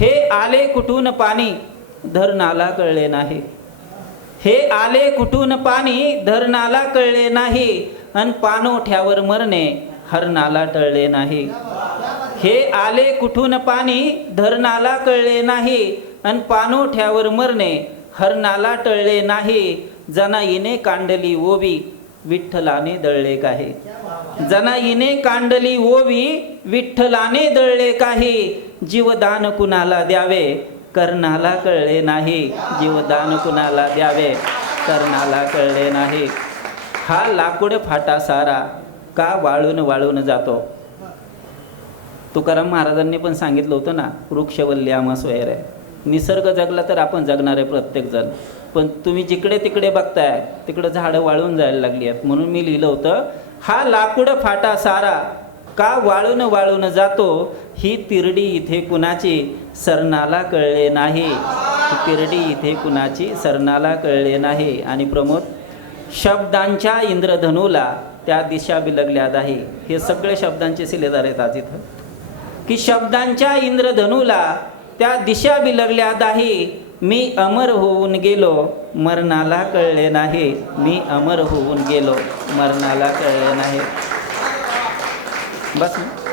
हे आले कुठून पाणी? धरणाला कळले नाही. हे आले कुठून पाणी? धरणाला कळले नाही. अन पानोठ्यावर मरणे हरणाला टळले नाही. हे आले कुठून पाणी? धरणाला कळले नाही. अन पानोठ्यावर मरणे हरणाला टळले नाही. जनाईने कांडली ओबी विठ्ठलाने दळले काही. जनाईने कांडली ओवी विठ्ठलाने दळले काही. जीवदान कुणाला द्यावे? कर्णाला कळले नाही. जीवदान कुणाला द्यावे? कर्णाला कळले नाही. हा लाकूड फाटा सारा का वाळून वाळून जातो? तुकाराम महाराजांनी पण सांगितलं होतं ना वृक्षवल्ली आमास वगैरे निसर्ग जगला तर आपण जगणार आहे प्रत्येकजण. पण तुम्ही जिकडे तिकडे बघताय तिकडं झाडं वाळून जायला लागली आहेत. म्हणून मी लिहिलं होतं हा लाकूड फाटा सारा का वाळून वाळून जातो ही तिरडी इथे कुणाची सरणाला कळले नाही. तिरडी इथे कुणाची सरणाला कळले नाही. आणि प्रमोद शब्दांच्या इंद्रधनूला त्या दिशा बिलगल्या आहे हे सगळे शब्दांचे सिलेदार आहेत आज इथं. की शब्दांच्या इंद्रधनूला त्या दिशा बिलगल्या दाही मी अमर होऊन गेलो मरणाला कळले नाही. मी अमर होऊन गेलो मरणाला कळले नाही. बस ना.